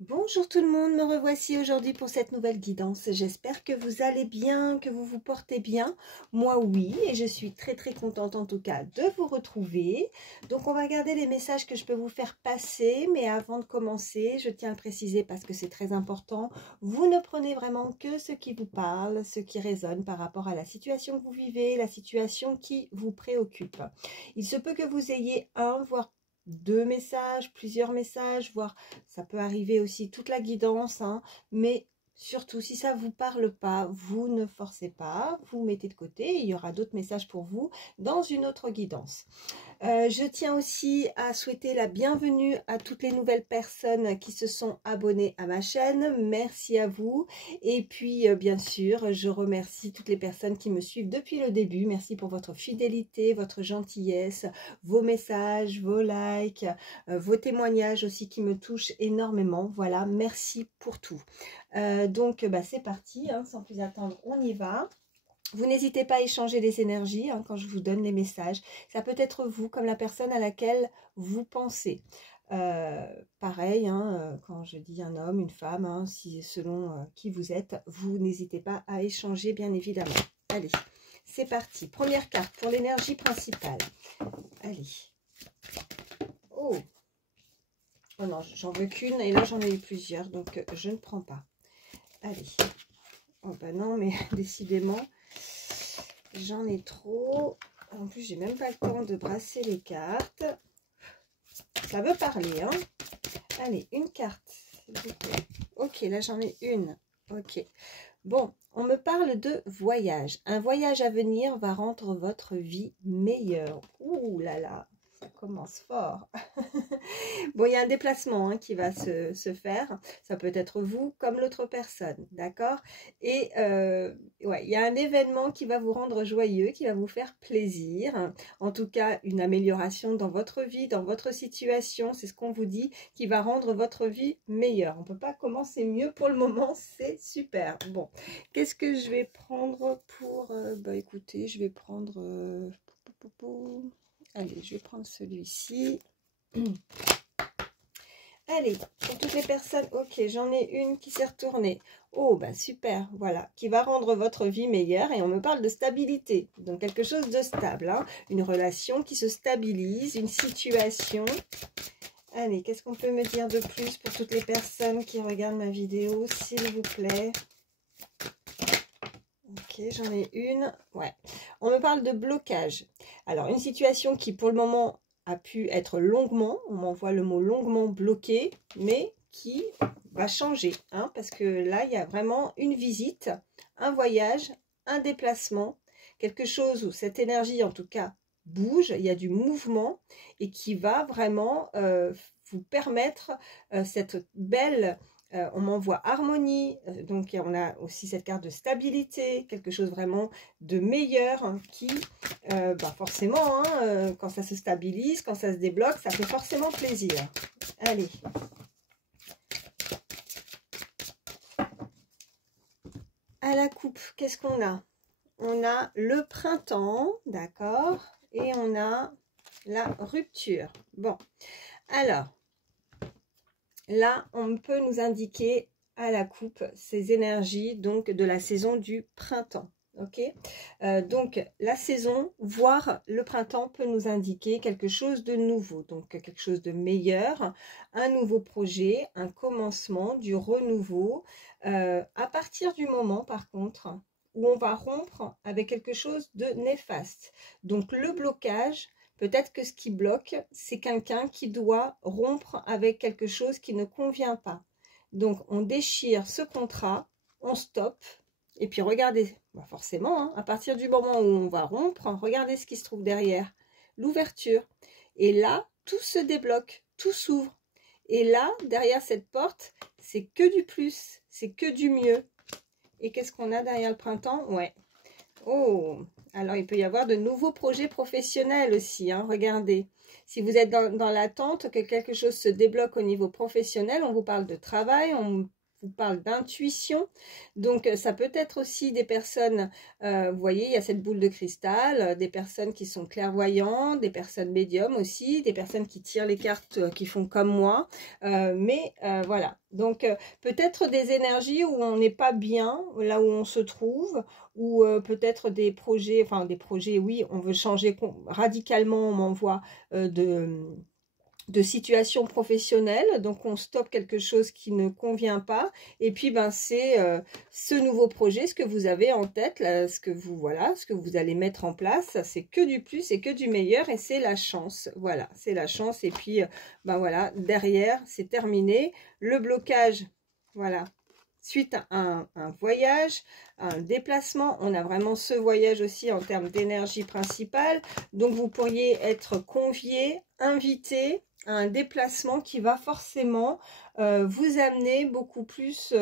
Bonjour tout le monde, me revoici aujourd'hui pour cette nouvelle guidance. J'espère que vous allez bien, que vous vous portez bien. Moi oui, et je suis très contente en tout cas de vous retrouver. Donc on va regarder les messages que je peux vous faire passer, mais avant de commencer, je tiens à le préciser parce que c'est très important. Vous ne prenez vraiment que ce qui vous parle, ce qui résonne par rapport à la situation que vous vivez, la situation qui vous préoccupe. Il se peut que vous ayez un, voire deux messages, plusieurs messages, voire ça peut arriver aussi toute la guidance, hein, mais surtout si ça ne vous parle pas, vous ne forcez pas, vous mettez de côté, il y aura d'autres messages pour vous dans une autre guidance. Je tiens aussi à souhaiter la bienvenue à toutes les nouvelles personnes qui se sont abonnées à ma chaîne. Merci à vous. Et puis, bien sûr, je remercie toutes les personnes qui me suivent depuis le début. Merci pour votre fidélité, votre gentillesse, vos messages, vos likes, vos témoignages aussi qui me touchent énormément. Voilà, merci pour tout. Donc, c'est parti, hein, sans plus attendre, on y va. Vous n'hésitez pas à échanger les énergies hein, quand je vous donne les messages. Ça peut être vous comme la personne à laquelle vous pensez. Pareil, hein, quand je dis un homme, une femme, hein, selon qui vous êtes, vous n'hésitez pas à échanger bien évidemment. Allez, c'est parti. Première carte pour l'énergie principale. Allez. Oh non, j'en veux qu'une et là j'en ai eu plusieurs, donc je ne prends pas. Allez. Oh bah non, mais décidément... J'en ai trop. En plus, j'ai même pas le temps de brasser les cartes. Ça veut parler, hein. Allez, une carte. Ok, là j'en ai une. Ok. Bon, on me parle de voyage. Un voyage à venir va rendre votre vie meilleure. Ouh là là, ça commence fort. Bon, il y a un déplacement hein, qui va se faire. Ça peut être vous comme l'autre personne, d'accord? Et ouais, il y a un événement qui va vous rendre joyeux, qui va vous faire plaisir. En tout cas, une amélioration dans votre vie, dans votre situation. C'est ce qu'on vous dit, qui va rendre votre vie meilleure. On ne peut pas commencer mieux pour le moment, c'est super. Bon, qu'est-ce que je vais prendre pour... écoutez, je vais prendre... allez, je vais prendre celui-ci. Allez, pour toutes les personnes, ok, j'en ai une qui s'est retournée. Oh, bah super, voilà, qui va rendre votre vie meilleure. Et on me parle de stabilité, donc quelque chose de stable, hein, une relation qui se stabilise, une situation. Allez, qu'est-ce qu'on peut me dire de plus pour toutes les personnes qui regardent ma vidéo, s'il vous plaît? Ok, j'en ai une. Ouais, on me parle de blocage. Alors, une situation qui, pour le moment... a pu être longuement, on m'envoie le mot longuement bloqué, mais qui va changer, hein, parce que là, il y a vraiment une visite, un voyage, un déplacement, quelque chose où cette énergie, en tout cas, bouge, il y a du mouvement et qui va vraiment vous permettre cette belle... on m'envoie harmonie, donc on a aussi cette carte de stabilité, quelque chose vraiment de meilleur hein, qui, forcément, hein, quand ça se stabilise, quand ça se débloque, ça fait forcément plaisir. Allez. À la coupe, qu'est-ce qu'on a? On a le printemps, d'accord, et on a la rupture. Bon, alors... Là, on peut nous indiquer à la coupe ces énergies donc de la saison du printemps. Ok, donc la saison, voire le printemps peut nous indiquer quelque chose de nouveau, donc quelque chose de meilleur, un nouveau projet, un commencement, du renouveau. À partir du moment, par contre, où on va rompre avec quelque chose de néfaste. Donc le blocage. Peut-être que ce qui bloque, c'est quelqu'un qui doit rompre avec quelque chose qui ne convient pas. Donc, on déchire ce contrat, on stoppe. Et puis, regardez, forcément, hein, à partir du moment où on va rompre, regardez ce qui se trouve derrière. L'ouverture. Et là, tout se débloque, tout s'ouvre. Et là, derrière cette porte, c'est que du plus, c'est que du mieux. Et qu'est-ce qu'on a derrière le printemps? Ouais. Oh, alors il peut y avoir de nouveaux projets professionnels aussi, hein, regardez. Si vous êtes dans l'attente que quelque chose se débloque au niveau professionnel, on vous parle de travail, on vous parle d'intuition. Donc, ça peut être aussi des personnes, vous voyez, il y a cette boule de cristal, des personnes qui sont clairvoyantes, des personnes médiums aussi, des personnes qui tirent les cartes, qui font comme moi. Voilà. Donc, peut-être des énergies où on n'est pas bien, là où on se trouve, ou peut-être des projets, enfin des projets, oui, on veut changer radicalement, on m'envoie de situation professionnelle, donc on stoppe quelque chose qui ne convient pas, et puis ben c'est ce nouveau projet, ce que vous avez en tête, là, ce que vous allez mettre en place, c'est que du plus et que du meilleur, et c'est la chance, voilà, c'est la chance, et puis ben voilà, derrière, c'est terminé, le blocage, voilà, suite à un voyage, un déplacement, on a vraiment ce voyage aussi en termes d'énergie principale, donc vous pourriez être convié, invité à un déplacement qui va forcément vous amener beaucoup plus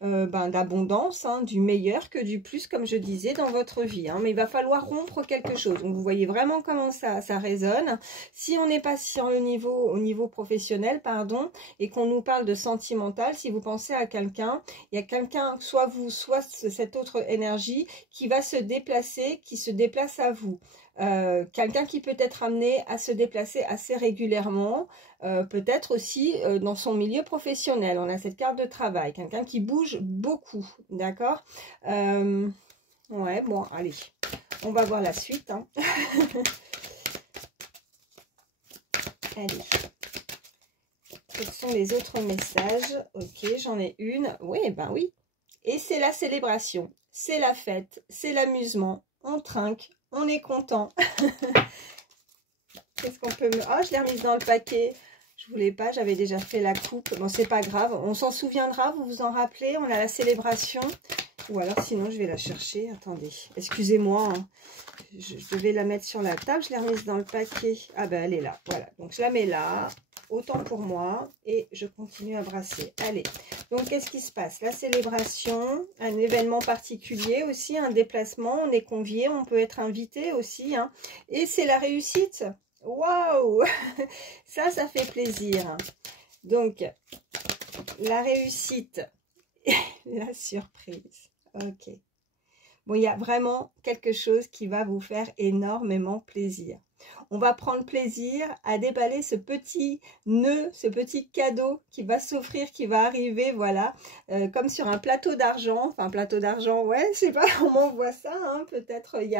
d'abondance, hein, du meilleur que du plus, comme je disais, dans votre vie. Hein. Mais il va falloir rompre quelque chose. Donc, vous voyez vraiment comment ça résonne. Si on n'est pas sur le niveau, au niveau professionnel, pardon, et qu'on nous parle de sentimental, si vous pensez à quelqu'un, il y a quelqu'un, soit vous, soit cette autre énergie, qui va se déplacer, qui se déplace à vous. Quelqu'un qui peut être amené à se déplacer assez régulièrement, peut-être aussi dans son milieu professionnel. On a cette carte de travail, quelqu'un qui bouge beaucoup, d'accord. Ouais, bon, allez, on va voir la suite. Hein. Allez, quels sont les autres messages? Ok, j'en ai une. Oui, ben oui. Et c'est la célébration, c'est la fête, c'est l'amusement. On trinque, on est content. Qu'est-ce qu'on peut me... Ah, je l'ai remise dans le paquet. Je voulais pas, j'avais déjà fait la coupe. Bon, c'est pas grave. On s'en souviendra, vous vous en rappelez. On a la célébration. Ou alors, sinon, je vais la chercher. Attendez, excusez-moi. Hein. Je devais la mettre sur la table. Je l'ai remise dans le paquet. Ah ben, elle est là. Voilà. Donc, je la mets là. Autant pour moi. Et je continue à brasser. Allez. Donc, qu'est-ce qui se passe? La célébration, un événement particulier aussi, un déplacement. On est convié, on peut être invité aussi. Hein. Et c'est la réussite. Waouh! Ça fait plaisir. Donc, la réussite, la surprise. Ok. Bon, il y a vraiment quelque chose qui va vous faire énormément plaisir. On va prendre plaisir à déballer ce petit nœud, ce petit cadeau qui va s'offrir, qui va arriver, voilà, comme sur un plateau d'argent. Enfin, plateau d'argent, ouais, je sais pas comment on voit ça, hein, peut-être il y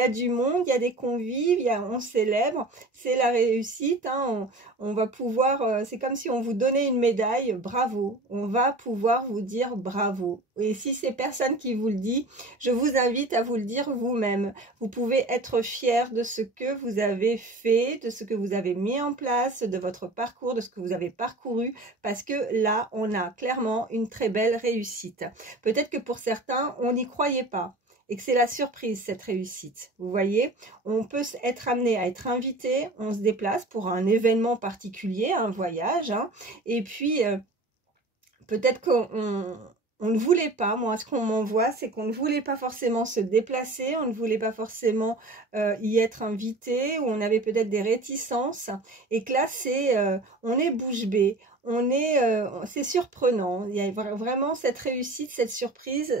a du monde, il y a des convives, on célèbre, c'est la réussite, hein, on va pouvoir, c'est comme si on vous donnait une médaille, bravo, on va pouvoir vous dire bravo. Et si c'est personne qui vous le dit, je vous invite à vous le dire vous-même. Vous pouvez être fier de ce que vous avez fait, de ce que vous avez mis en place, de votre parcours, de ce que vous avez parcouru, parce que là, on a clairement une très belle réussite. Peut-être que pour certains, on n'y croyait pas et que c'est la surprise, cette réussite. Vous voyez, on peut être amené à être invité, on se déplace pour un événement particulier, un voyage, hein, et puis peut-être qu'on ne voulait pas, moi ce qu'on m'envoie c'est qu'on ne voulait pas forcément se déplacer, on ne voulait pas forcément y être invité, ou on avait peut-être des réticences, et que là on est bouche bée, c'est surprenant, il y a vraiment cette réussite, cette surprise,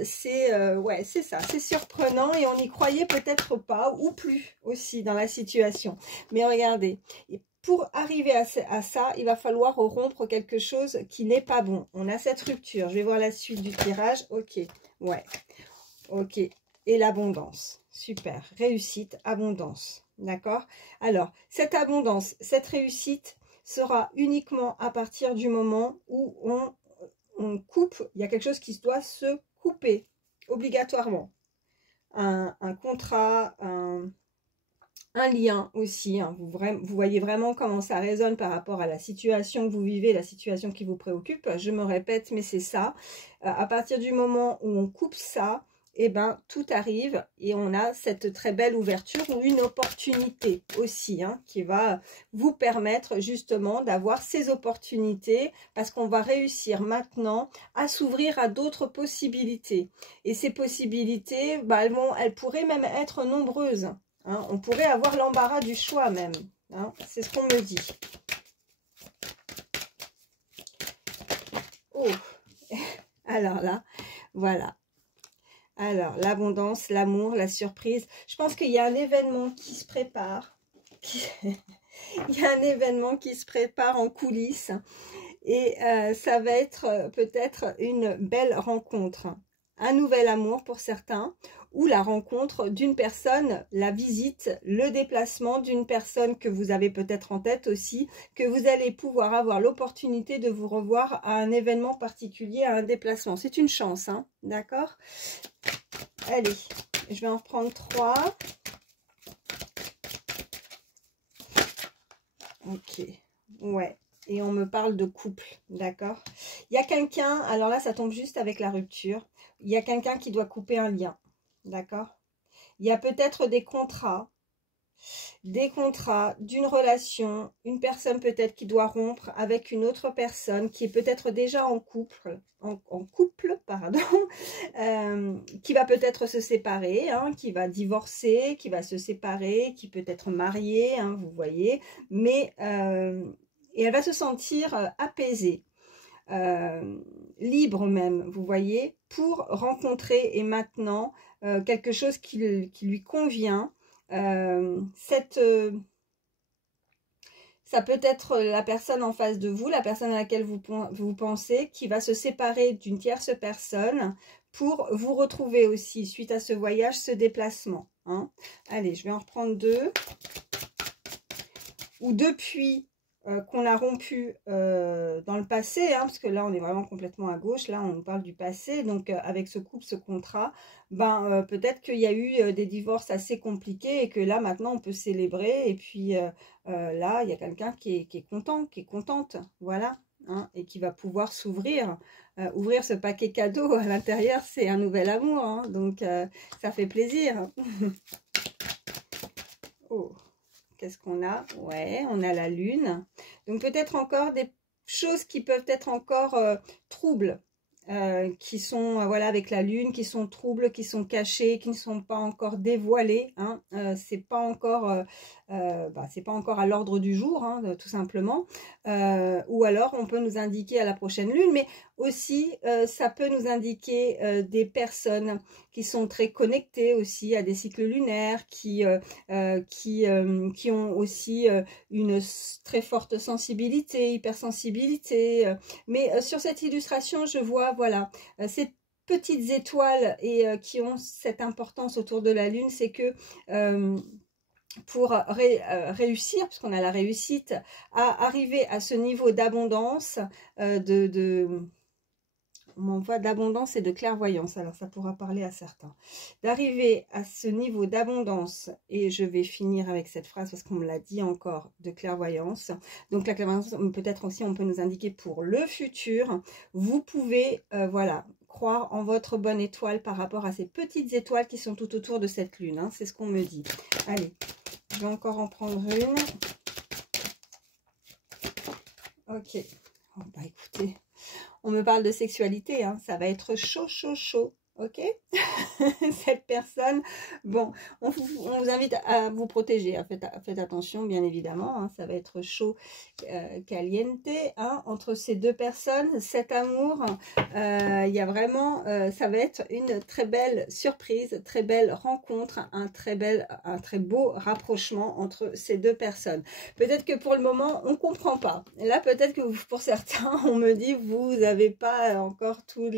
ouais, c'est ça, c'est surprenant, et on n'y croyait peut-être pas, ou plus aussi dans la situation, mais regardez, pour arriver à ça, il va falloir rompre quelque chose qui n'est pas bon. On a cette rupture. Je vais voir la suite du tirage. Ok, ouais, ok. Et l'abondance. Super. Réussite, abondance. D'accord? Alors, cette abondance, cette réussite sera uniquement à partir du moment où on coupe. Il y a quelque chose qui doit se couper, obligatoirement. Un contrat, un lien aussi, hein. Vous voyez vraiment comment ça résonne par rapport à la situation que vous vivez, la situation qui vous préoccupe. Je me répète, mais c'est ça. À partir du moment où on coupe ça, eh ben, tout arrive et on a cette très belle ouverture ou une opportunité aussi, hein, qui va vous permettre justement d'avoir ces opportunités, parce qu'on va réussir maintenant à s'ouvrir à d'autres possibilités. Et ces possibilités, bah, elles pourraient même être nombreuses. Hein, on pourrait avoir l'embarras du choix même. Hein, c'est ce qu'on me dit. Oh, Alors là, voilà. Alors, l'abondance, l'amour, la surprise. Je pense qu'il y a un événement qui se prépare. Il y a un événement qui se prépare en coulisses. Et ça va être peut-être une belle rencontre. Un nouvel amour pour certains. Ou la rencontre d'une personne, la visite, le déplacement d'une personne que vous avez peut-être en tête aussi, que vous allez pouvoir avoir l'opportunité de vous revoir à un événement particulier, à un déplacement. C'est une chance, hein, d'accord? Allez, je vais en reprendre 3. Ok, ouais. Et on me parle de couple, d'accord? Il y a quelqu'un, alors là, ça tombe juste avec la rupture. Il y a quelqu'un qui doit couper un lien. D'accord? Il y a peut-être des contrats d'une relation, une personne peut-être qui doit rompre avec une autre personne qui est peut-être déjà en couple, pardon, qui va peut-être se séparer, hein, qui va divorcer, qui va se séparer, qui peut être mariée, hein, vous voyez, mais et elle va se sentir apaisée. Libre même, vous voyez, pour rencontrer et maintenant quelque chose qui lui convient. Ça peut être la personne en face de vous, la personne à laquelle vous pensez, qui va se séparer d'une tierce personne pour vous retrouver aussi suite à ce voyage, ce déplacement. Hein. Allez, je vais en reprendre 2. Ou depuis qu'on a rompu dans le passé, hein, parce que là on est vraiment complètement à gauche, là on nous parle du passé, donc avec ce couple, ce contrat, ben peut-être qu'il y a eu des divorces assez compliqués et que là maintenant on peut célébrer, et puis là il y a quelqu'un qui est content, qui est contente, voilà, hein, et qui va pouvoir s'ouvrir, ouvrir ce paquet cadeau à l'intérieur, c'est un nouvel amour, hein, donc ça fait plaisir. Oh. Qu'est-ce qu'on a? Ouais, on a la lune. Donc peut-être encore des choses qui peuvent être encore troubles, qui sont, voilà, avec la lune, qui sont troubles, qui sont cachés, qui ne sont pas encore dévoilés. Hein. C'est pas encore, c'est pas encore à l'ordre du jour, hein, tout simplement. Ou alors, on peut nous indiquer à la prochaine lune, mais aussi, ça peut nous indiquer des personnes qui sont très connectées aussi à des cycles lunaires, qui ont aussi une très forte sensibilité, hypersensibilité. Mais sur cette illustration, je vois, voilà, ces petites étoiles et qui ont cette importance autour de la lune, c'est que pour réussir, puisqu'on a la réussite, à arriver à ce niveau d'abondance, on m'envoie d'abondance et de clairvoyance, alors ça pourra parler à certains. D'arriver à ce niveau d'abondance, et je vais finir avec cette phrase parce qu'on me l'a dit encore, de clairvoyance. Donc la clairvoyance, peut-être aussi on peut nous indiquer pour le futur. Vous pouvez, voilà, croire en votre bonne étoile par rapport à ces petites étoiles qui sont tout autour de cette lune. Hein, c'est ce qu'on me dit. Allez, je vais encore en prendre une. Ok. Oh, bah écoutez, on me parle de sexualité, hein, ça va être chaud, chaud, chaud. Ok. Cette personne, bon, on vous invite à vous protéger, hein, faites attention bien évidemment, hein, ça va être chaud, caliente, hein, entre ces deux personnes, cet amour, il y a vraiment, ça va être une très belle surprise, très belle rencontre, un très beau rapprochement entre ces deux personnes. Peut-être que pour le moment on comprend pas, là peut-être que pour certains on me dit vous n'avez pas encore toutes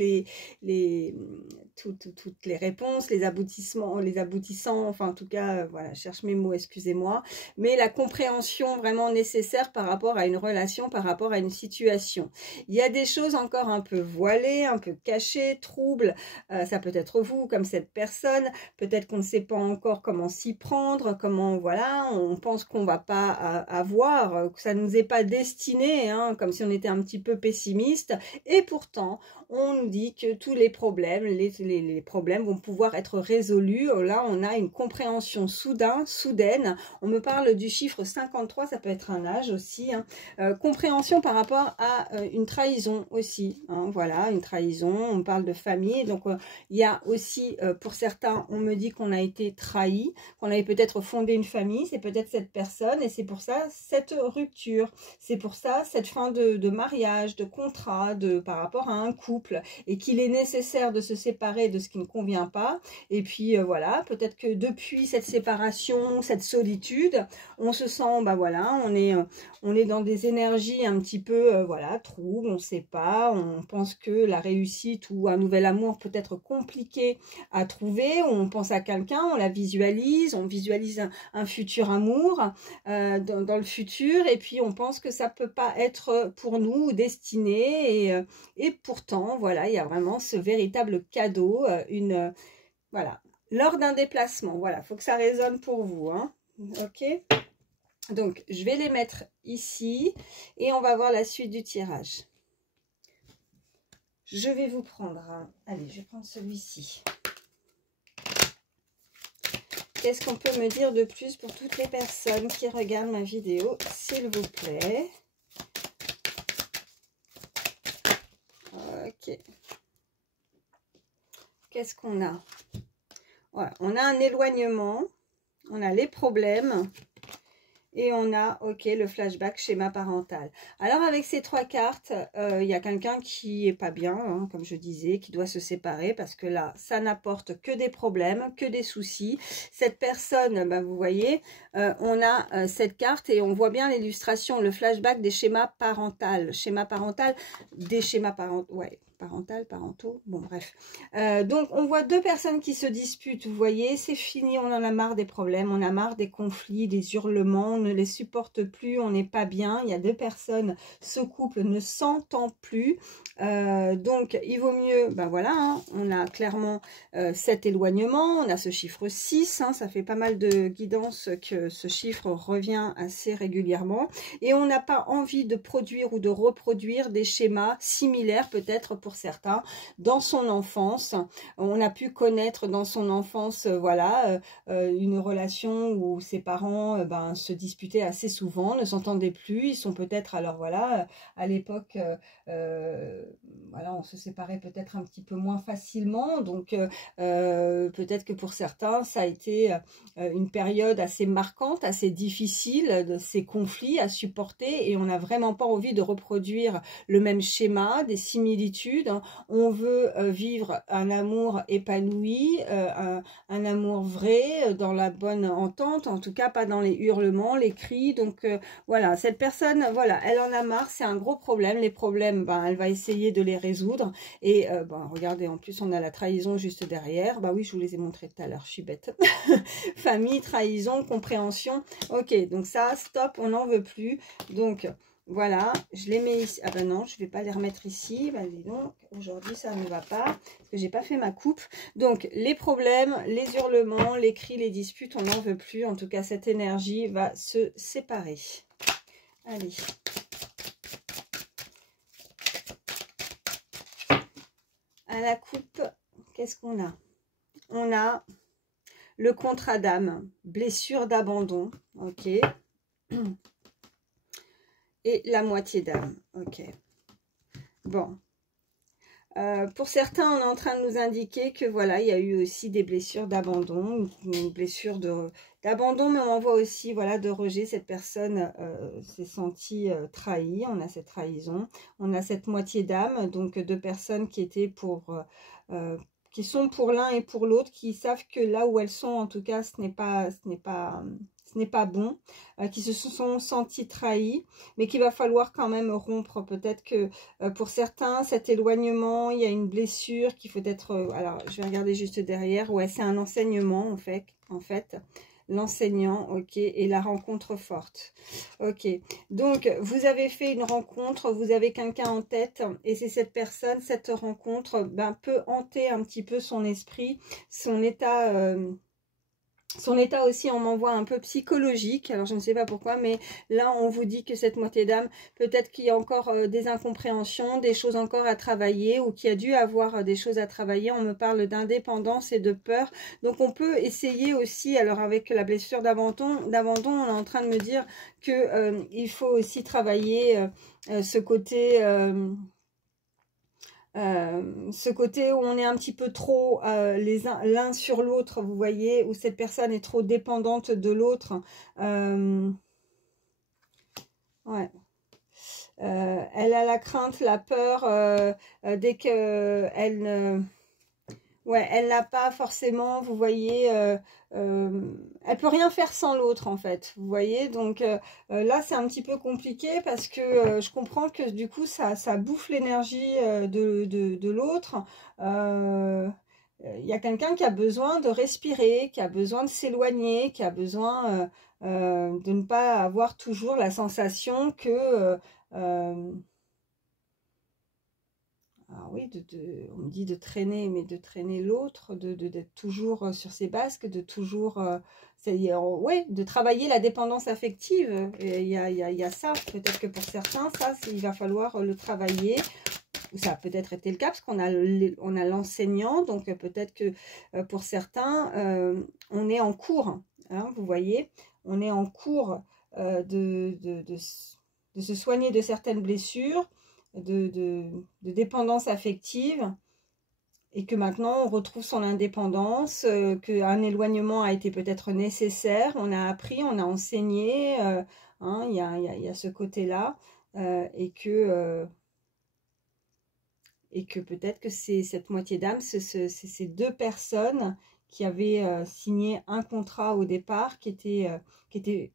les réponses, les aboutissants, enfin en tout cas, voilà, je cherche mes mots, excusez-moi, mais la compréhension vraiment nécessaire par rapport à une relation, par rapport à une situation. Il y a des choses encore un peu voilées, un peu cachées, troubles, ça peut être vous comme cette personne, peut-être qu'on ne sait pas encore comment s'y prendre, comment, voilà, on pense qu'on va pas avoir, que ça ne nous est pas destiné, hein, comme si on était un petit peu pessimiste, et pourtant, on nous dit que tous les problèmes, les problèmes vont pouvoir être résolus. Là, on a une compréhension soudaine. On me parle du chiffre 53, ça peut être un âge aussi. Hein. Compréhension par rapport à une trahison aussi. Hein, voilà, une trahison, on parle de famille. Donc, il y a aussi, pour certains, on me dit qu'on a été trahi, qu'on avait peut-être fondé une famille. C'est peut-être cette personne et c'est pour ça cette rupture. C'est pour ça cette fin de mariage, de contrat, par rapport à un couple et qu'il est nécessaire de se séparer de ce qui ne convient pas. Et puis voilà, peut-être que depuis cette séparation, cette solitude, on se sent, bah voilà, on est dans des énergies un petit peu, voilà, troubles, on ne sait pas, on pense que la réussite ou un nouvel amour peut être compliqué à trouver, on pense à quelqu'un, on la visualise, on visualise un futur amour dans le futur et puis on pense que ça peut pas être pour nous destiné et pourtant, voilà, il y a vraiment ce véritable cadeau, voilà, lors d'un déplacement. Voilà, il faut que ça résonne pour vous. Hein. Ok. Donc, je vais les mettre ici et on va voir la suite du tirage. Je vais vous prendre allez, je vais prendre celui-ci. Qu'est-ce qu'on peut me dire de plus pour toutes les personnes qui regardent ma vidéo, s'il vous plaît? Ok. Qu'est-ce qu'on a? Voilà, on a un éloignement, on a les problèmes et on a, ok, le flashback schéma parental. Alors avec ces trois cartes, il y a quelqu'un qui est pas bien, hein, comme je disais, qui doit se séparer parce que là, ça n'apporte que des problèmes, que des soucis. Cette personne, bah, vous voyez, on a cette carte et on voit bien l'illustration, le flashback des schémas parentaux. Schéma parental, des schémas parentaux, ouais. Parentaux, bon bref. Donc on voit deux personnes qui se disputent, vous voyez, c'est fini, on en a marre des problèmes, on a marre des conflits, des hurlements, on ne les supporte plus, on n'est pas bien, il y a deux personnes, ce couple ne s'entend plus, donc il vaut mieux, ben voilà, hein, on a clairement cet éloignement, on a ce chiffre 6, hein, ça fait pas mal de guidance que ce chiffre revient assez régulièrement, et on n'a pas envie de produire ou de reproduire des schémas similaires peut-être pour certains, dans son enfance. On a pu connaître dans son enfance, voilà, une relation où ses parents ben, se disputaient assez souvent, ne s'entendaient plus, ils sont peut-être, alors voilà, à l'époque, voilà, on se séparait peut-être un petit peu moins facilement, donc peut-être que pour certains, ça a été une période assez marquante, assez difficile, de ces conflits à supporter, et on n'a vraiment pas envie de reproduire le même schéma, des similitudes. On veut vivre un amour épanoui, un amour vrai, dans la bonne entente, en tout cas pas dans les hurlements, les cris. Donc voilà, cette personne, voilà, elle en a marre, c'est un gros problème. Les problèmes, ben, elle va essayer de les résoudre. Et ben, regardez, en plus on a la trahison juste derrière. Bah oui, je vous les ai montrés tout à l'heure, je suis bête. Famille, trahison, compréhension. Ok, donc ça, stop, on n'en veut plus. Donc voilà, je les mets ici. Ah ben non, je ne vais pas les remettre ici. Ben dis donc, aujourd'hui ça ne va pas, parce que j'ai pas fait ma coupe. Donc les problèmes, les hurlements, les cris, les disputes, on n'en veut plus. En tout cas, cette énergie va se séparer. Allez. À la coupe, qu'est-ce qu'on a? On a le contrat d'âme, blessure d'abandon, ok. Et la moitié d'âme, ok. Bon. Pour certains, on est en train de nous indiquer que voilà, il y a eu aussi des blessures d'abandon, une blessure d'abandon, mais on voit aussi voilà, de rejet. Cette personne s'est sentie trahie, on a cette trahison, on a cette moitié d'âme, donc deux personnes qui étaient qui sont pour l'un et pour l'autre, qui savent que là où elles sont, en tout cas, ce n'est pas bon, qui se sont sentis trahis, mais qu'il va falloir quand même rompre. Peut-être que pour certains, cet éloignement, il y a une blessure qu'il faut être... alors, je vais regarder juste derrière. Ouais, c'est un enseignement, en fait. L'enseignant, ok, et la rencontre forte. Ok, donc vous avez fait une rencontre, vous avez quelqu'un en tête, et c'est cette personne, cette rencontre, ben, peut hanter un petit peu son esprit, son état... Son état aussi, on m'envoie un peu psychologique, alors je ne sais pas pourquoi, mais là on vous dit que cette moitié d'âme, peut-être qu'il y a encore des incompréhensions, des choses encore à travailler, ou qu'il y a dû avoir des choses à travailler. On me parle d'indépendance et de peur, donc on peut essayer aussi, alors avec la blessure d'abandon, on est en train de me dire que il faut aussi travailler ce côté... ce côté où on est un petit peu trop l'un sur l'autre, vous voyez, où cette personne est trop dépendante de l'autre. Ouais. Elle a la crainte, la peur, dès qu'elle ne... Ouais, elle n'a pas forcément, vous voyez, elle peut rien faire sans l'autre en fait, vous voyez. Donc là, c'est un petit peu compliqué parce que je comprends que du coup, ça bouffe l'énergie de l'autre. Il y a quelqu'un qui a besoin de respirer, qui a besoin de s'éloigner, qui a besoin de ne pas avoir toujours la sensation que... alors oui, on me dit de traîner, mais de traîner l'autre, d'être toujours sur ses basques, de toujours, ouais, de travailler la dépendance affective. Il y a ça, peut-être que pour certains, ça, il va falloir le travailler. Ça a peut-être été le cas, parce qu'on a l'enseignant, donc peut-être que pour certains, on est en cours, hein, vous voyez, on est en cours de se soigner de certaines blessures, de dépendance affective, et que maintenant on retrouve son indépendance, qu'un éloignement a été peut-être nécessaire, on a appris, on a enseigné, hein, il y a ce côté-là, et que peut-être que c'est cette moitié d'âme, c'est ces deux personnes qui avaient signé un contrat au départ, qui étaient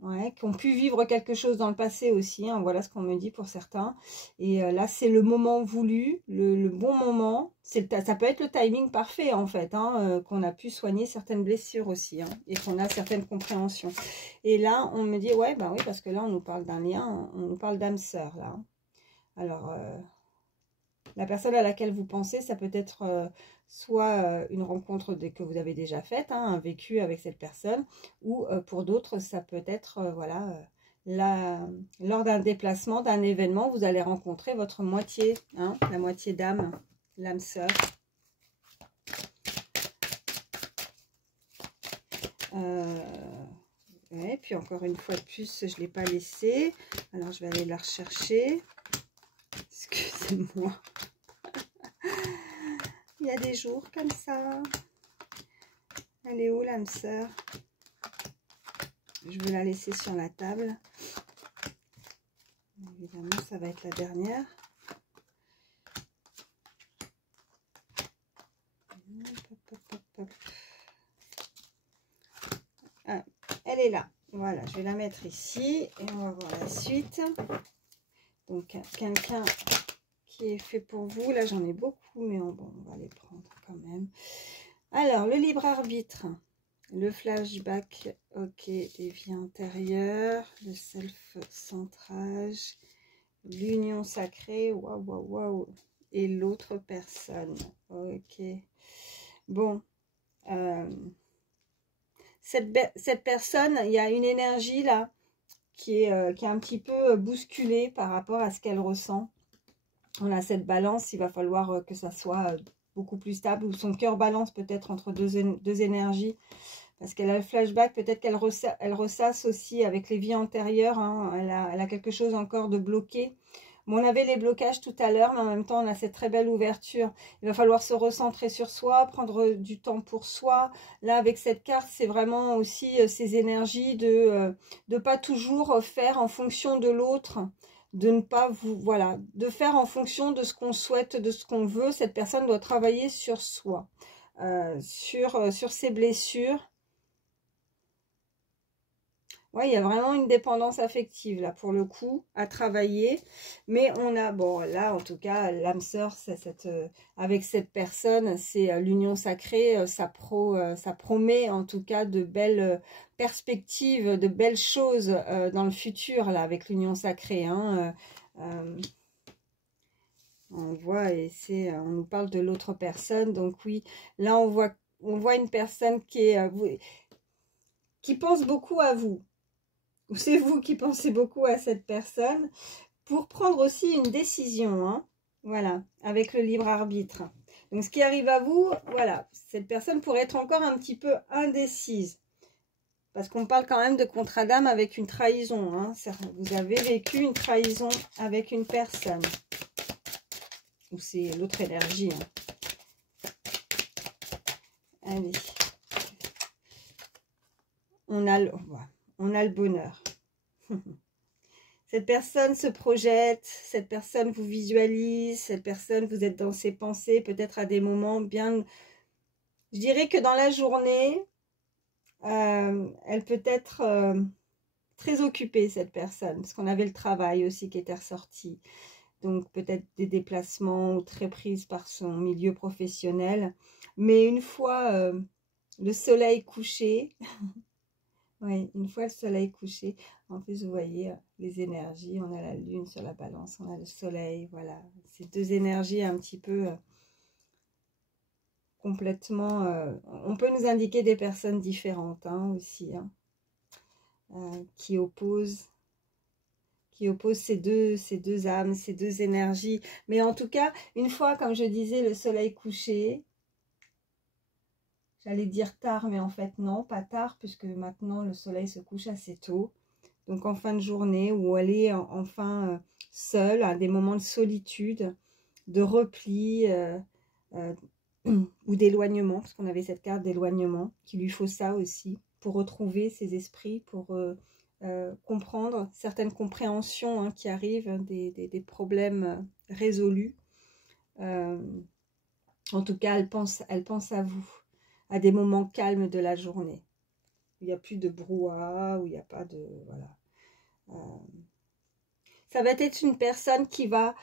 ouais, qui ont pu vivre quelque chose dans le passé aussi, hein, voilà ce qu'on me dit pour certains. Et là, c'est le moment voulu, le bon moment. Ça peut être le timing parfait, en fait, hein, qu'on a pu soigner certaines blessures aussi, hein, et qu'on a certaines compréhensions. Et là, on me dit, ouais, bah oui, parce que là, on nous parle d'un lien, on nous parle d'âme sœur, là. Alors, la personne à laquelle vous pensez, ça peut être soit une rencontre que vous avez déjà faite, hein, un vécu avec cette personne, ou pour d'autres, ça peut être, voilà, lors d'un déplacement, d'un événement, vous allez rencontrer votre moitié, hein, la moitié d'âme, l'âme sœur. Ouais, puis encore une fois de plus, je ne l'ai pas laissée. Alors, je vais aller la rechercher. Excusez-moi. Il y a des jours comme ça. Elle est où l'âme sœur? Je vais la laisser sur la table. Évidemment, ça va être la dernière. Ah, elle est là. Voilà, je vais la mettre ici et on va voir la suite. Donc, quelqu'un qui est fait pour vous. Là, j'en ai beaucoup, mais bon, on va les prendre quand même. Alors, le libre arbitre, le flashback, ok, les vies antérieures, le self-centrage, l'union sacrée, waouh, waouh, waouh, et l'autre personne, ok. Bon, cette personne, il y a une énergie là qui est un petit peu bousculée par rapport à ce qu'elle ressent. On a cette balance, il va falloir que ça soit beaucoup plus stable, ou son cœur balance peut-être entre deux énergies, parce qu'elle a le flashback, peut-être qu'elle ressasse aussi avec les vies antérieures, hein, elle a quelque chose encore de bloqué. Bon, on avait les blocages tout à l'heure, mais en même temps, on a cette très belle ouverture. Il va falloir se recentrer sur soi, prendre du temps pour soi. Là, avec cette carte, c'est vraiment aussi ces énergies de pas toujours faire en fonction de l'autre, de ne pas voilà, de faire en fonction de ce qu'on souhaite, de ce qu'on veut. Cette personne doit travailler sur soi, sur ses blessures. Ouais, il y a vraiment une dépendance affective là pour le coup à travailler, mais on a, bon là en tout cas l'âme sœur, avec cette personne, c'est l'union sacrée, ça promet en tout cas de belles perspectives, de belles choses dans le futur là avec l'union sacrée, hein, on voit, et on nous parle de l'autre personne, donc oui, là on voit on voit une personne qui pense beaucoup à vous. Ou c'est vous qui pensez beaucoup à cette personne pour prendre aussi une décision, hein. Voilà, avec le libre arbitre. Donc, ce qui arrive à vous, voilà, cette personne pourrait être encore un petit peu indécise. Parce qu'on parle quand même de contrat d'âme avec une trahison, hein. Vous avez vécu une trahison avec une personne. Ou c'est l'autre énergie, hein. Allez. On a le bonheur. Cette personne se projette, cette personne vous visualise, cette personne, vous êtes dans ses pensées, peut-être à des moments bien... Je dirais que dans la journée, elle peut être très occupée, cette personne, parce qu'on avait le travail aussi qui était ressorti. Donc peut-être des déplacements ou très prise par son milieu professionnel. Mais une fois le soleil couché... Oui, une fois le soleil couché, en plus vous voyez les énergies, on a la lune sur la balance, on a le soleil, voilà. Ces deux énergies un petit peu complètement... on peut nous indiquer des personnes différentes, hein, aussi, hein, qui opposent ces deux âmes, ces deux énergies. Mais en tout cas, une fois, comme je disais, le soleil couché... J'allais dire tard, mais en fait non, pas tard, puisque maintenant le soleil se couche assez tôt. Donc en fin de journée, où elle est enfin seule, à des moments de solitude, de repli ou d'éloignement, parce qu'on avait cette carte d'éloignement, qu'il lui faut ça aussi, pour retrouver ses esprits, pour comprendre certaines compréhensions, hein, qui arrivent, hein, des problèmes résolus. En tout cas, elle pense à vous, à des moments calmes de la journée, où il n'y a plus de brouhaha, où il n'y a pas de... Voilà. Ça va être une personne qui va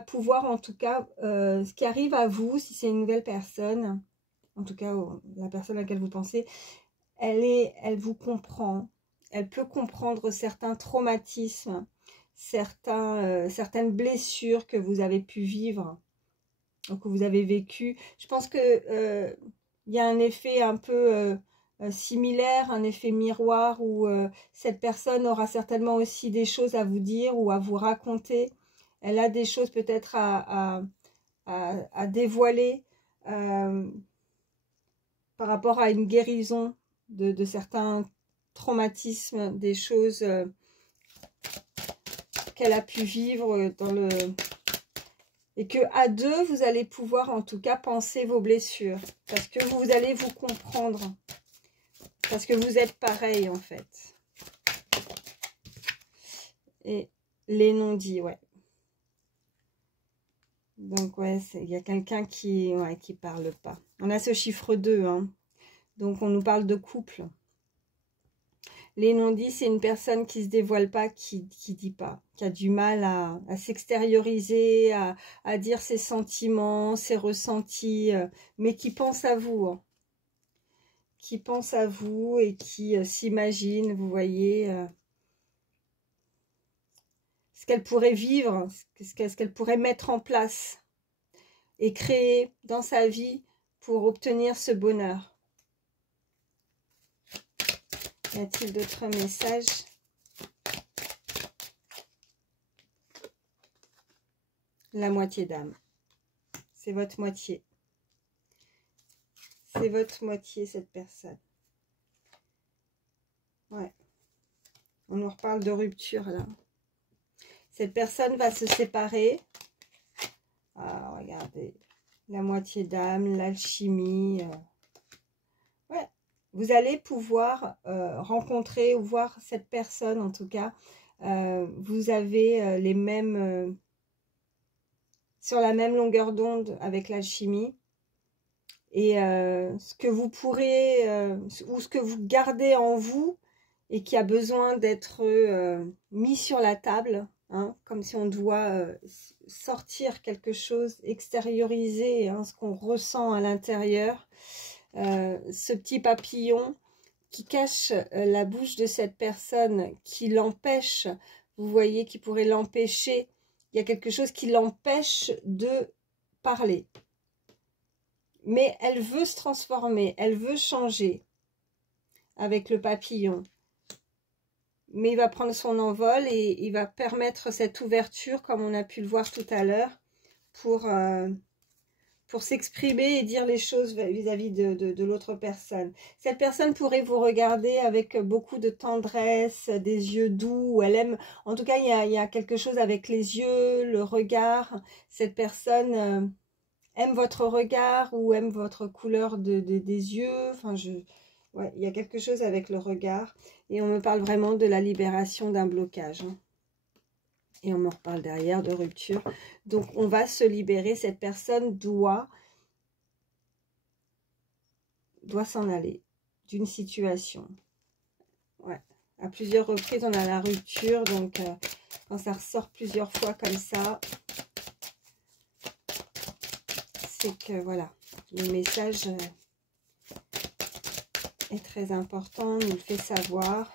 pouvoir, en tout cas, ce qui arrive à vous, si c'est une nouvelle personne, en tout cas, la personne à laquelle vous pensez, elle vous comprend, elle peut comprendre certains traumatismes, certaines blessures que vous avez pu vivre, que vous avez vécu. Je pense que il y a un effet un peu similaire, un effet miroir où cette personne aura certainement aussi des choses à vous dire ou à vous raconter. Elle a des choses peut-être à dévoiler par rapport à une guérison de certains traumatismes, des choses qu'elle a pu vivre dans le... Et que à deux, vous allez pouvoir en tout cas penser vos blessures. Parce que vous allez vous comprendre. Parce que vous êtes pareil en fait. Et les non-dits, ouais. Donc ouais, il y a quelqu'un qui parle pas. On a ce chiffre 2, hein. Donc on nous parle de couple. Les non-dits, c'est une personne qui se dévoile pas, qui dit pas, qui a du mal à s'extérioriser, à dire ses sentiments, ses ressentis, mais qui pense à vous, hein. Qui pense à vous et qui s'imagine, vous voyez, ce qu'elle pourrait vivre, ce qu'elle pourrait mettre en place et créer dans sa vie pour obtenir ce bonheur. Y a-t-il d'autres messages? La moitié d'âme. C'est votre moitié. C'est votre moitié, cette personne. Ouais. On nous reparle de rupture, là. Cette personne va se séparer. Ah, regardez. La moitié d'âme, l'alchimie. Ouais. Vous allez pouvoir rencontrer ou voir cette personne, en tout cas. Vous avez les mêmes... sur la même longueur d'onde avec l'alchimie. Et ce que vous pourrez, ou ce que vous gardez en vous, et qui a besoin d'être mis sur la table, hein, comme si on doit sortir quelque chose, extérioriser, hein, ce qu'on ressent à l'intérieur. Ce petit papillon qui cache la bouche de cette personne, qui l'empêche, vous voyez, qui pourrait l'empêcher. Il y a quelque chose qui l'empêche de parler. mais elle veut se transformer, elle veut changer avec le papillon. Mais il va prendre son envol et il va permettre cette ouverture, comme on a pu le voir tout à l'heure, pour s'exprimer et dire les choses vis-à-vis de l'autre personne. Cette personne pourrait vous regarder avec beaucoup de tendresse, des yeux doux. Elle aime, en tout cas, il y a quelque chose avec les yeux, le regard. Cette personne aime votre regard ou aime votre couleur des yeux. Enfin, ouais, il y a quelque chose avec le regard. Et on me parle vraiment de la libération d'un blocage. Et on me reparle derrière de rupture. Donc, on va se libérer. Cette personne doit s'en aller d'une situation. Ouais. À plusieurs reprises, on a la rupture. Donc, quand ça ressort plusieurs fois comme ça, c'est que, voilà, le message est très important. On nous le fait savoir.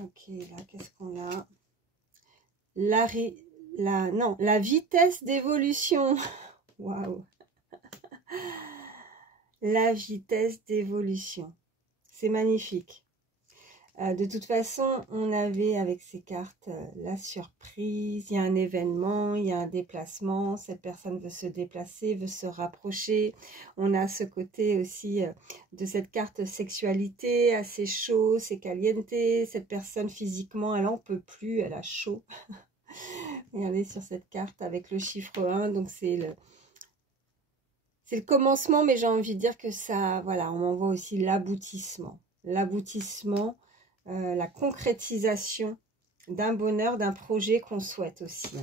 Ok, là, qu'est-ce qu'on a? La vitesse d'évolution. Waouh. La vitesse d'évolution. C'est magnifique. De toute façon, on avait avec ces cartes la surprise. Il y a un événement, il y a un déplacement. Cette personne veut se déplacer, veut se rapprocher. On a ce côté aussi de cette carte sexualité, assez chaud, c'est caliente. Cette personne physiquement, elle n'en peut plus, elle a chaud. Regardez sur cette carte avec le chiffre 1. Donc c'est le commencement, mais j'ai envie de dire que ça, voilà, on m'envoie aussi l'aboutissement. L'aboutissement, la concrétisation d'un bonheur, d'un projet qu'on souhaite aussi.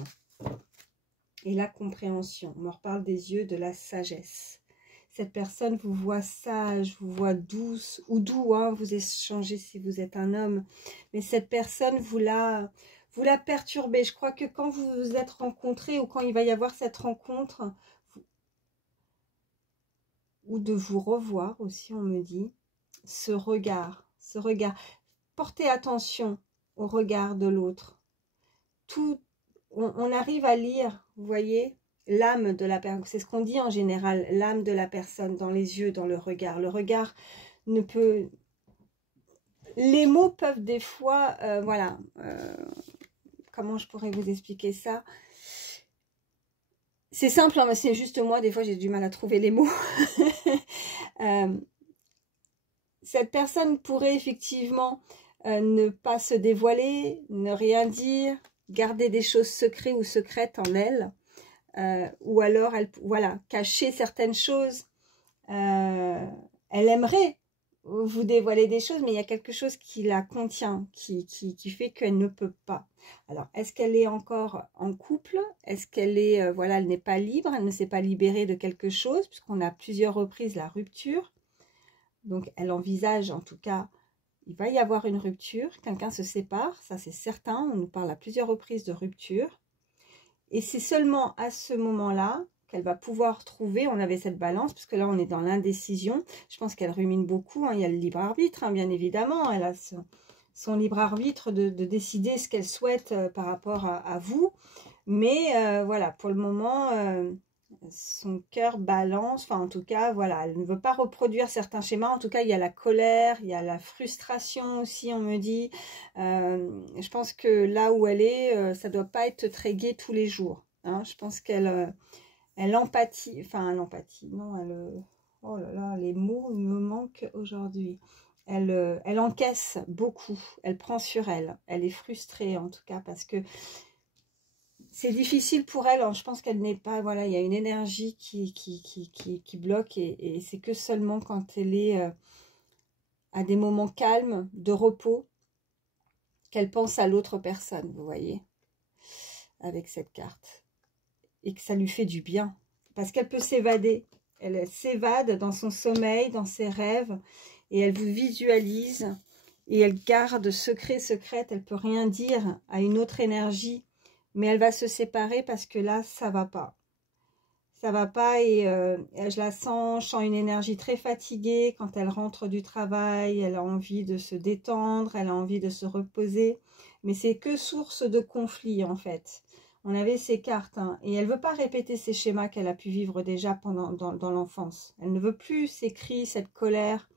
Et la compréhension. On me reparle des yeux, de la sagesse. Cette personne vous voit sage, vous voit douce, ou doux, hein, vous échangez si vous êtes un homme. Mais cette personne vous la perturbez. Je crois que quand vous vous êtes rencontrés, ou quand il va y avoir cette rencontre, ou de vous revoir aussi, on me dit, ce regard. Portez attention au regard de l'autre. On arrive à lire, vous voyez, l'âme de la personne. C'est ce qu'on dit en général, l'âme de la personne dans les yeux, dans le regard. Le regard ne peut... Les mots peuvent des fois, voilà, comment je pourrais vous expliquer ça? C'est simple, hein, mais c'est juste moi, des fois j'ai du mal à trouver les mots. Cette personne pourrait effectivement ne pas se dévoiler, ne rien dire, garder des choses secrètes ou secrètes en elle, ou alors voilà, cacher certaines choses. Elle aimerait vous dévoiler des choses, mais il y a quelque chose qui la contient, qui fait qu'elle ne peut pas. Alors, est-ce qu'elle est encore en couple? Est-ce qu'elle est, voilà, elle n'est pas libre, elle ne s'est pas libérée de quelque chose, puisqu'on a plusieurs reprises la rupture. Donc, elle envisage, en tout cas, il va y avoir une rupture, quelqu'un se sépare, ça c'est certain, on nous parle à plusieurs reprises de rupture. Et c'est seulement à ce moment-là qu'elle va pouvoir trouver, on avait cette balance, parce que là on est dans l'indécision, je pense qu'elle rumine beaucoup, hein, il y a le libre arbitre, hein, bien évidemment, elle a son libre arbitre de décider ce qu'elle souhaite par rapport à vous, mais voilà, pour le moment, son cœur balance, enfin en tout cas, voilà, elle ne veut pas reproduire certains schémas, en tout cas il y a la colère, il y a la frustration aussi, on me dit, je pense que là où elle est, ça ne doit pas être très gai tous les jours, hein, je pense qu'elle empathie, enfin l'empathie, non, oh là là, les mots me manquent aujourd'hui, elle encaisse beaucoup, elle prend sur elle est frustrée en tout cas, parce que c'est difficile pour elle, je pense qu'elle n'est pas, voilà, il y a une énergie qui bloque et c'est que seulement quand elle est à des moments calmes, de repos, qu'elle pense à l'autre personne, vous voyez, avec cette carte. Et que ça lui fait du bien, parce qu'elle peut s'évader. Elle s'évade dans son sommeil, dans ses rêves, et elle vous visualise, et elle garde secrète, elle peut rien dire à une autre énergie, mais elle va se séparer parce que là, ça va pas. Ça va pas et je la sens, je sens une énergie très fatiguée quand elle rentre du travail, elle a envie de se détendre, elle a envie de se reposer, mais c'est que source de conflit en fait. On avait ces cartes, hein, et elle ne veut pas répéter ces schémas qu'elle a pu vivre déjà dans l'enfance. Elle ne veut plus ces cris, cette colère,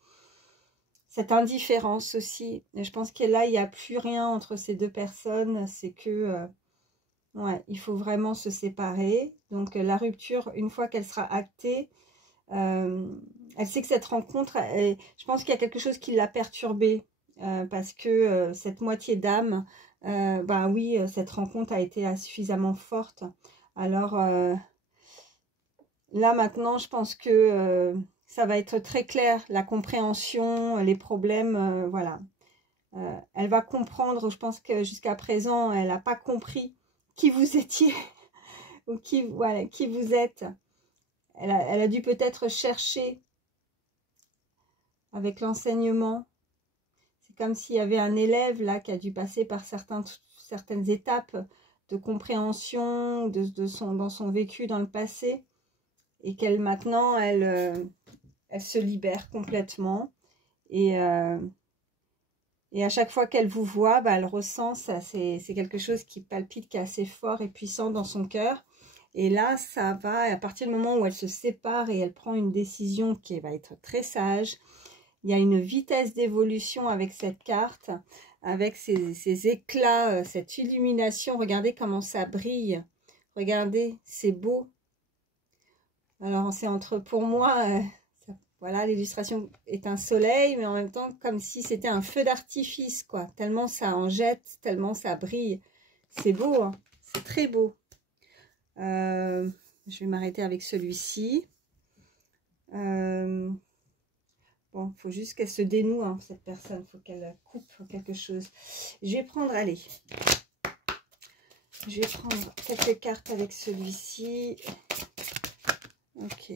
cette indifférence aussi. Et je pense que là, il n'y a plus rien entre ces deux personnes. C'est que, ouais, il faut vraiment se séparer. Donc, la rupture, une fois qu'elle sera actée, elle sait que cette rencontre, je pense qu'il y a quelque chose qui l'a perturbée. Parce que cette moitié d'âme, ben oui, cette rencontre a été suffisamment forte. Alors là maintenant, je pense que ça va être très clair, la compréhension, les problèmes, voilà. Elle va comprendre, je pense que jusqu'à présent, elle n'a pas compris qui vous étiez, ou voilà, qui vous êtes. Elle a dû peut-être chercher avec l'enseignement. C'est comme s'il y avait un élève là qui a dû passer par certaines étapes de compréhension dans son vécu dans le passé, et qu'elle maintenant, elle se libère complètement. Et à chaque fois qu'elle vous voit, bah, elle ressent ça, c'est quelque chose qui palpite, qui est assez fort et puissant dans son cœur. Et là, ça va, à partir du moment où elle se sépare et elle prend une décision qui va être très sage, il y a une vitesse d'évolution avec cette carte, avec ces éclats, cette illumination. Regardez comment ça brille. Regardez, c'est beau. Alors, c'est pour moi, voilà, l'illustration est un soleil, mais en même temps, comme si c'était un feu d'artifice, quoi. Tellement ça en jette, tellement ça brille. C'est beau, hein, c'est très beau. Je vais m'arrêter avec celui-ci. Bon, il faut juste qu'elle se dénoue, hein, cette personne. Il faut qu'elle coupe quelque chose. Je vais prendre, allez. Je vais prendre quelques cartes avec celui-ci. Ok.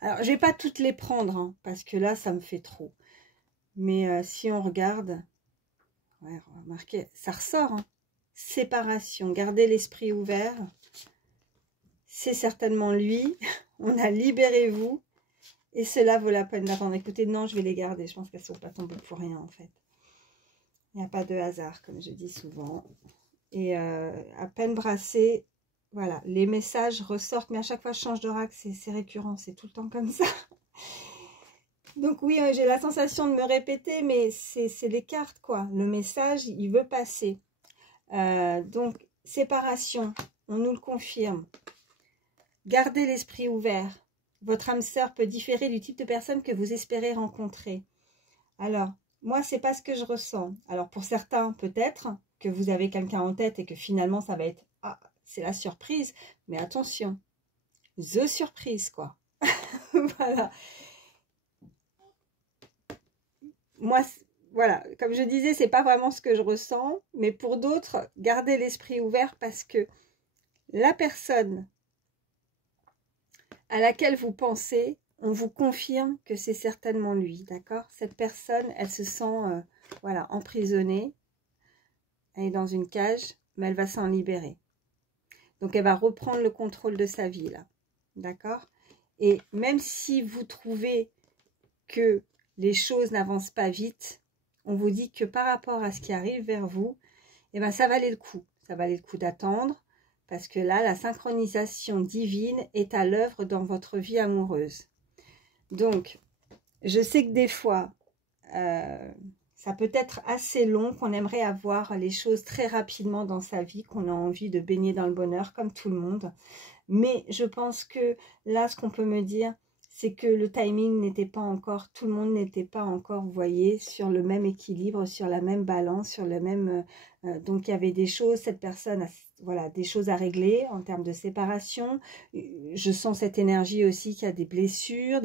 Alors, je ne vais pas toutes les prendre, hein, parce que là, ça me fait trop. Mais si on regarde, ouais, remarquez, ça ressort. Hein. Séparation, gardez l'esprit ouvert. C'est certainement lui. On a libérez-vous. Et cela vaut la peine d'attendre. Écoutez, non, je vais les garder. Je pense qu'elles ne sont pas tombées pour rien, en fait. Il n'y a pas de hasard, comme je dis souvent. Et à peine brassé, voilà, les messages ressortent. Mais à chaque fois, je change d'oracle, c'est récurrent. C'est tout le temps comme ça. Donc oui, j'ai la sensation de me répéter, mais c'est les cartes, quoi. Le message, il veut passer. Donc, séparation, on nous le confirme. Gardez l'esprit ouvert. Votre âme sœur peut différer du type de personne que vous espérez rencontrer. Alors, moi, c'est pas ce que je ressens. Alors, pour certains, peut-être que vous avez quelqu'un en tête et que finalement, ça va être « Ah, c'est la surprise ». Mais attention, the surprise, quoi. Voilà. Moi, voilà, comme je disais, c'est pas vraiment ce que je ressens. Mais pour d'autres, gardez l'esprit ouvert parce que la personne à laquelle vous pensez, on vous confirme que c'est certainement lui, d'accord? Cette personne, elle se sent voilà, emprisonnée, elle est dans une cage, mais elle va s'en libérer. Donc, elle va reprendre le contrôle de sa vie, là, d'accord? Et même si vous trouvez que les choses n'avancent pas vite, on vous dit que par rapport à ce qui arrive vers vous, eh ben, ça valait le coup. Ça valait le coup d'attendre. Parce que là, la synchronisation divine est à l'œuvre dans votre vie amoureuse. Donc, je sais que des fois, ça peut être assez long, qu'on aimerait avoir les choses très rapidement dans sa vie, qu'on a envie de baigner dans le bonheur comme tout le monde. Mais je pense que là, ce qu'on peut me dire, c'est que le timing n'était pas encore, tout le monde n'était pas encore, vous voyez, sur le même équilibre, sur la même balance, sur le même... donc, il y avait des choses, cette personne a voilà, des choses à régler en termes de séparation. Je sens cette énergie aussi qu'il y a des blessures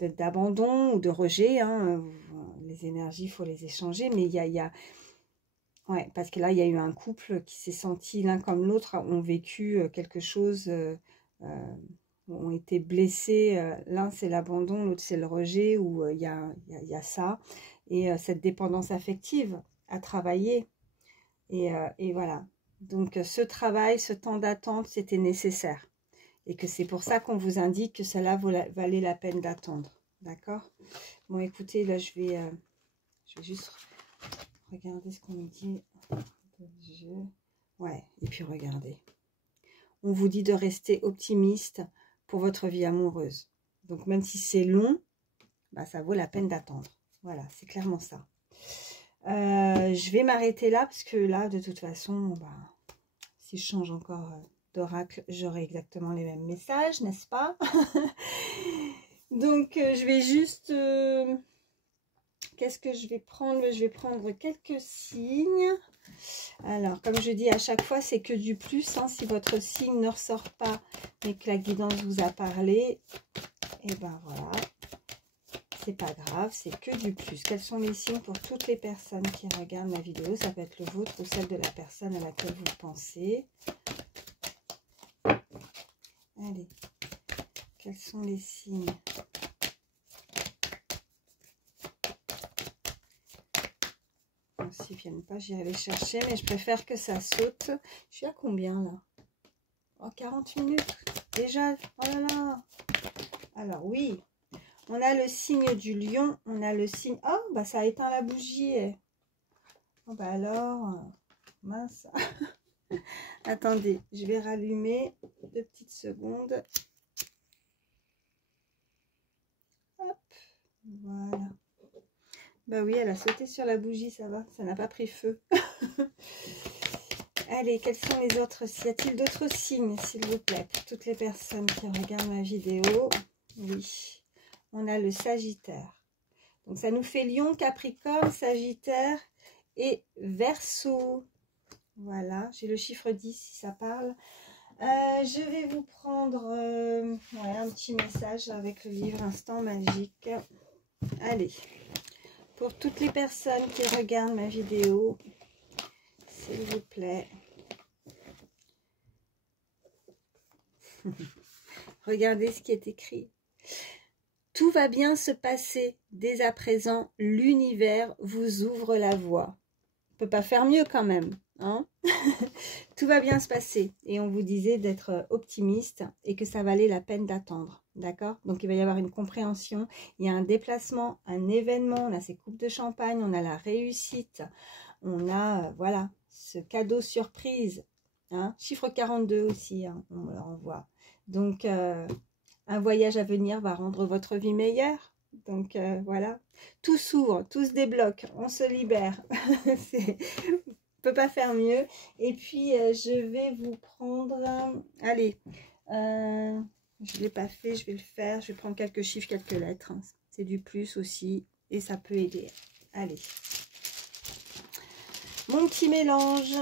d'abandon ou de rejet. Hein. Les énergies, il faut les échanger, mais il y a ouais, parce que là, il y a eu un couple qui s'est senti l'un comme l'autre, ont vécu quelque chose, ont été blessés. L'un, c'est l'abandon, l'autre, c'est le rejet, où il y a ça. Et cette dépendance affective à travailler. Et voilà. Donc, ce travail, ce temps d'attente, c'était nécessaire. Et que c'est pour ça qu'on vous indique que cela valait la peine d'attendre. D'accord? Bon, écoutez, là, je vais juste regarder ce qu'on me dit. Ouais, et puis regardez. On vous dit de rester optimiste pour votre vie amoureuse. Donc même si c'est long, bah, ça vaut la peine d'attendre. Voilà, c'est clairement ça. Je vais m'arrêter là parce que là, de toute façon, bah, si je change encore d'oracle, j'aurai exactement les mêmes messages, n'est-ce pas? Donc, je vais juste... qu'est-ce que je vais prendre? Je vais prendre quelques signes. Alors, comme je dis à chaque fois, c'est que du plus. Hein, si votre signe ne ressort pas, mais que la guidance vous a parlé, et ben voilà. C'est pas grave, c'est que du plus. Quels sont les signes pour toutes les personnes qui regardent ma vidéo? Ça peut être le vôtre ou celle de la personne à laquelle vous pensez. Allez, quels sont les signes? Bon, s'ils ne viennent pas, j'irai les chercher, mais je préfère que ça saute. Je suis à combien là? Oh, 40 minutes déjà. Oh là là. Alors oui, on a le signe du lion, on a le signe... Oh, bah ça a éteint la bougie. Oh, bah alors, mince. Attendez, je vais rallumer 2 petites secondes. Hop, voilà. Bah oui, elle a sauté sur la bougie, ça va, ça n'a pas pris feu. Allez, quels sont les autres? Y a-t-il d'autres signes, s'il vous plaît, pour toutes les personnes qui regardent ma vidéo? Oui, on a le Sagittaire. Donc, ça nous fait Lion, Capricorne, Sagittaire et Verseau. Voilà, j'ai le chiffre 10 si ça parle. Je vais vous prendre ouais, un petit message avec le livre Instant Magique. Allez, pour toutes les personnes qui regardent ma vidéo, s'il vous plaît. Regardez ce qui est écrit. Tout va bien se passer. Dès à présent, l'univers vous ouvre la voie. On ne peut pas faire mieux quand même. Hein. Tout va bien se passer. Et on vous disait d'être optimiste et que ça valait la peine d'attendre. D'accord? Donc, il va y avoir une compréhension. Il y a un déplacement, un événement. On a ces coupes de champagne. On a la réussite. On a, voilà, ce cadeau surprise. Hein. Chiffre 42 aussi, hein, on me le renvoie. Donc, un voyage à venir va rendre votre vie meilleure. Donc, voilà. Tout s'ouvre, tout se débloque. On se libère. On ne peut pas faire mieux. Et puis, je vais vous prendre... allez, je ne l'ai pas fait, je vais le faire. Je vais prendre quelques chiffres, quelques lettres. Hein. C'est du plus aussi. Et ça peut aider. Allez. Mon petit mélange.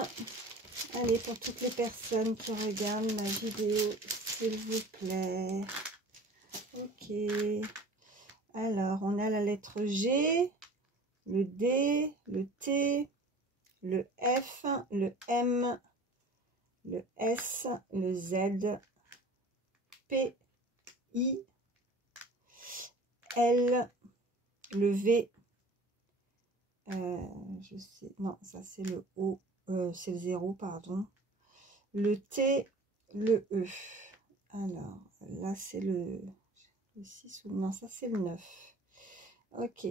Allez, pour toutes les personnes qui regardent ma vidéo, s'il vous plaît. Ok. Alors, on a la lettre G, le D, le T, le F, le M, le S, le Z, P, I, L, le V. Je sais, non, ça c'est le O, c'est le 0, pardon. Le T, le E. Alors, là c'est le 6 ou non, ça c'est le 9. Ok.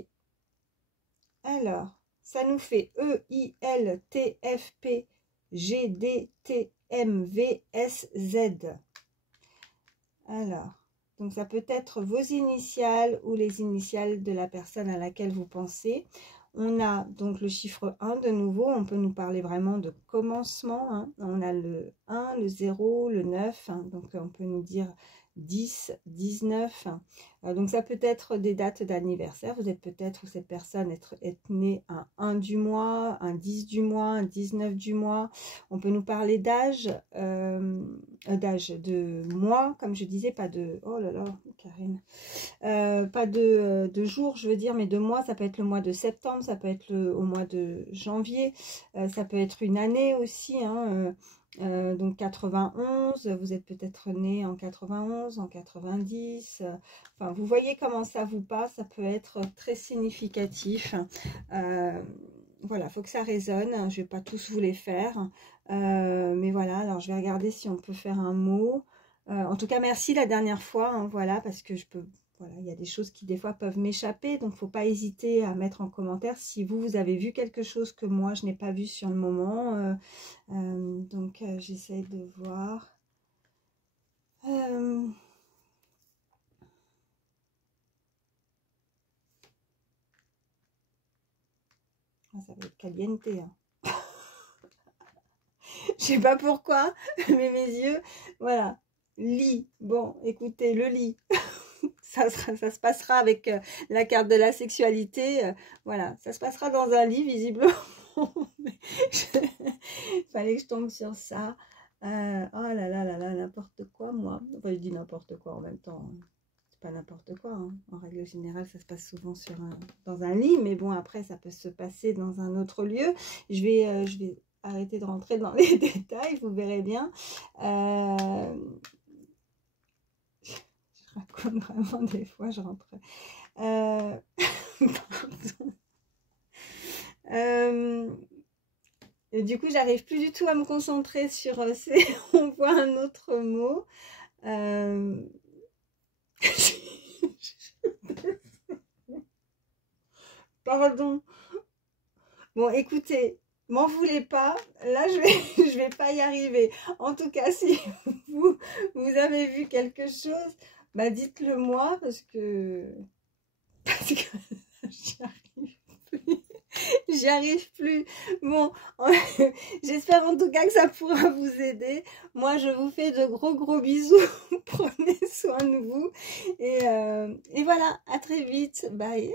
Alors, ça nous fait E, I, L, T, F, P, G, D, T, M, V, S, Z. Alors, donc ça peut être vos initiales ou les initiales de la personne à laquelle vous pensez. On a donc le chiffre 1 de nouveau, on peut nous parler vraiment de commencement. Hein. On a le 1, le 0, le 9, hein. Donc on peut nous dire 10, 19. Donc ça peut être des dates d'anniversaire. Vous êtes peut-être, ou cette personne est née un 1 du mois, un 10 du mois, un 19 du mois. On peut nous parler d'âge, de mois, comme je disais, pas de... Oh là là, Karine. Pas de jour, je veux dire, mais de mois. Ça peut être le mois de septembre, ça peut être au mois de janvier. Ça peut être une année aussi, hein, donc 91, vous êtes peut-être né en 91, en 90, enfin vous voyez comment ça vous passe, ça peut être très significatif. Voilà, il faut que ça résonne, je ne vais pas tous vous les faire, mais voilà, alors je vais regarder si on peut faire un mot. En tout cas, merci la dernière fois, hein, voilà, parce que je peux voilà, il y a des choses qui des fois peuvent m'échapper, donc il ne faut pas hésiter à mettre en commentaire si vous avez vu quelque chose que moi je n'ai pas vu sur le moment. Donc j'essaie de voir. Ça va être caliente, hein. Je sais pas pourquoi, mais mes yeux, voilà. Lit. Bon, écoutez, le lit. Ça se passera avec la carte de la sexualité. Voilà, ça se passera dans un lit, visiblement. Fallait que je tombe sur ça. Oh là là là là, n'importe quoi, moi. Enfin, je dis n'importe quoi en même temps. C'est pas n'importe quoi, hein. En règle générale, ça se passe souvent dans un lit. Mais bon, après, ça peut se passer dans un autre lieu. Je vais arrêter de rentrer dans les détails, vous verrez bien. Je raconte vraiment des fois, je rentre. Et du coup, j'arrive plus du tout à me concentrer sur. On voit un autre mot. Pardon. Bon, écoutez. M'en voulez pas, là je vais pas y arriver. En tout cas, si vous avez vu quelque chose, bah dites-le moi parce que j'y arrive plus. Bon, j'espère en tout cas que ça pourra vous aider. Moi, je vous fais de gros bisous. Prenez soin de vous et voilà, à très vite. Bye.